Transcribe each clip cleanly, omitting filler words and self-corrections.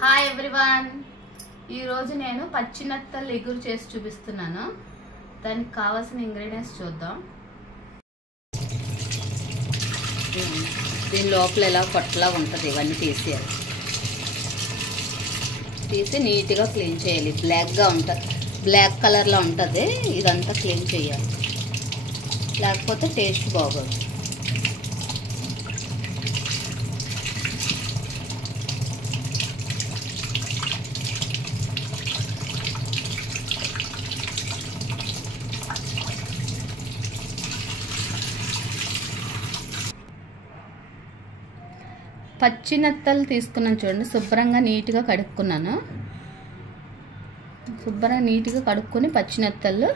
Hi everyone, ఈరోజు నేను పచ్చినత్తలు ఎగురు చేసి చూపిస్తున్నాను. దానికి కావాల్సిన ఇంగ్రీడియంట్స్ చూద్దాం. దీని లోపల ఎలా పొట్టలా ఉంటుంది, ఇవన్నీ తీసేయాలి. తీసి నీట్గా క్లీన్ చేయాలి. బ్లాక్గా ఉంటుంది, బ్లాక్ కలర్లో ఉంటుంది. ఇదంతా క్లీన్ చేయాలి, లేకపోతే టేస్ట్ బాగోదు. పచ్చినత్తలు తీసుకున్నాను చూడండి. శుభ్రంగా నీట్గా కడుక్కున్నాను. శుభ్రంగా నీట్గా కడుక్కొని పచ్చినత్తలు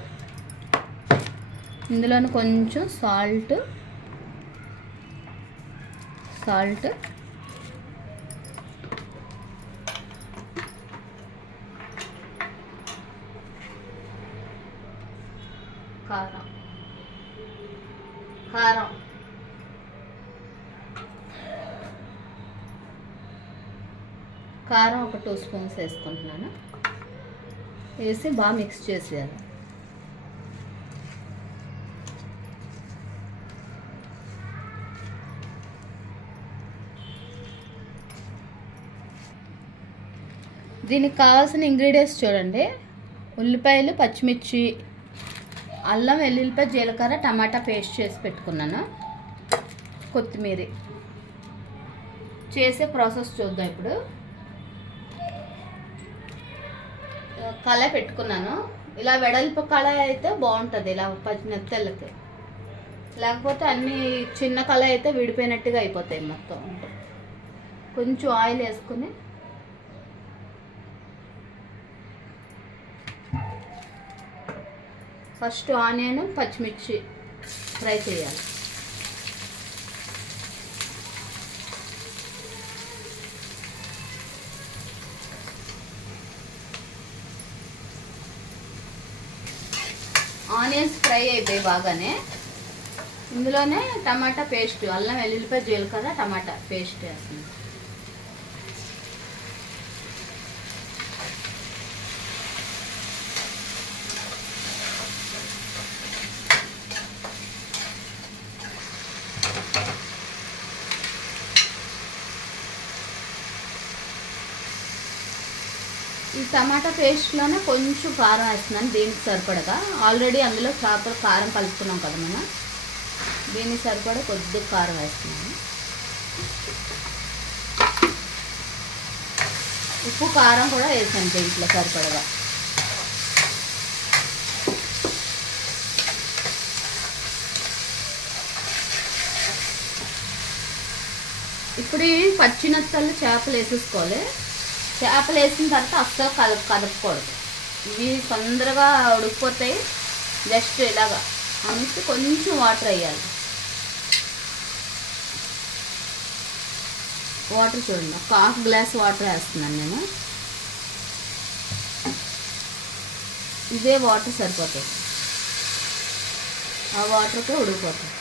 ఇందులోని కొంచెం సాల్ట్ కారం కారం ఒక 2 స్పూన్స్ వేసుకుంటున్నాను. వేసి బాగా మిక్స్ చేసేయాలి. దీనికి కావాల్సిన ఇంగ్రీడియంట్స్ చూడండి. ఉల్లిపాయలు, పచ్చిమిర్చి, అల్లం వెల్లుల్లిపాయ, జీలకర్ర, టమాటా పేస్ట్ చేసి పెట్టుకున్నాను. కొత్తిమీర. చేసే ప్రాసెస్ చూద్దాం ఇప్పుడు. కళాయి పెట్టుకున్నాను. ఇలా వెడల్పు కళాయి అయితే బాగుంటుంది, ఇలా పచ్చినత్తలకి. లేకపోతే అన్ని చిన్న కళాయి అయితే విడిపోయినట్టుగా అయిపోతాయి మొత్తం. కొంచెం ఆయిల్ వేసుకుని ఫస్ట్ ఆనియన్, పచ్చిమిర్చి ఫ్రై చేయాలి. ఆనియన్స్ ఫ్రై అయిపోయి బాగానే ఇందులోనే టమాటా పేస్ట్, అల్లం వెల్లుల్లిపాయ, జీలకర్ర, టమాటా పేస్ట్ వేస్తుంది. ఈ టమాటా పేస్ట్లోనే కొంచెం కారం వేస్తున్నాను, దీనికి సరిపడగా. ఆల్రెడీ అందులో చేపలు కారం కలుపుకున్నాం కదా మనం. దీనికి సరిపడా కొద్దిగా కారం వేస్తున్నాను. ఉప్పు, కారం కూడా వేసాను దీంట్లో సరిపడగా. ఇప్పుడు ఈ పచ్చినత్తలు చేపలు వేసేసుకోవాలి. చేపలు వేసిన తర్వాత అస్సలు కదపకూడదు. ఇవి తొందరగా ఉడికిపోతాయి. జస్ట్ ఇలాగా అనేసి కొంచెం వాటర్ వేయాలి. వాటర్ చూడండి, ఒక 1/2 గ్లాస్ వాటర్ వేస్తున్నాను నేను. ఇదే వాటర్ సరిపోతాయి. ఆ వాటర్తో ఉడికిపోతాయి.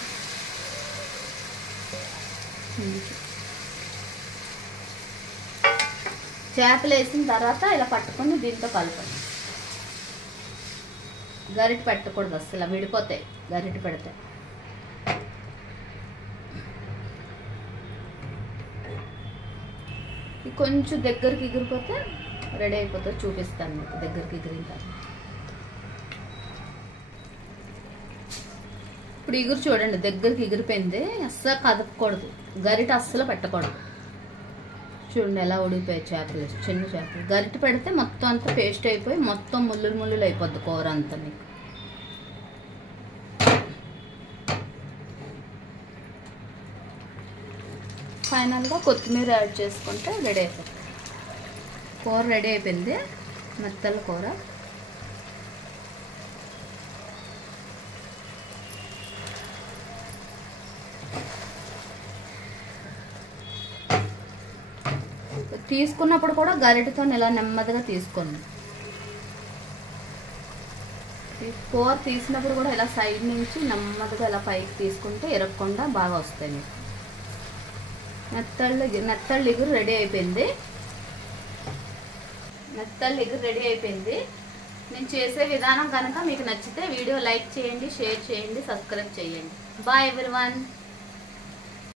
చేపలు వేసిన తర్వాత ఇలా పట్టుకొని దీంతో కలపండి. గరిటె పెట్టకూడదు, అసలు విడిపోతాయి గరిటె పెడితే. కొంచెం దగ్గరికి ఎగిరిపోతే రెడీ అయిపోతుంది. చూపిస్తాను మీకు దగ్గరికి ఎగిరిన తర్వాత. ఇప్పుడు ఎగురు చూడండి, దగ్గరికి ఎగిరిపోయింది. అస్సలు కదపకూడదు, గరిటె అస్సలు పెట్టకూడదు. చూడండి ఎలా ఉడికిపోయాయి చేపలు, చిన్న చేపలు. గరిటె పెడితే మొత్తం అంతా పేస్ట్ అయిపోయి మొత్తం ముళ్ళులు అయిపోద్ది కూర అంతా మీకు. ఫైనల్గా కొత్తిమీర యాడ్ చేసుకుంటే రెడీ అయిపోతుంది. కూర రెడీ అయిపోయింది, మెత్తల కూర. తీసుకున్నప్పుడు కూడా గరిటెతో ఇలా నెమ్మదిగా తీసుకోండి. కూర తీసినప్పుడు కూడా ఇలా సైడ్ నుంచి నెమ్మదిగా ఇలా పైకి తీసుకుంటే ఇరగకుండా బాగా వస్తాయి మీకు. నెత్తళ్ళు ఎగురు రెడీ అయిపోయింది. మెత్తలు ఎగురు రెడీ అయిపోయింది. నేను చేసే విధానం కనుక మీకు నచ్చితే వీడియో లైక్ చేయండి, షేర్ చేయండి, సబ్స్క్రైబ్ చేయండి. Bye everyone.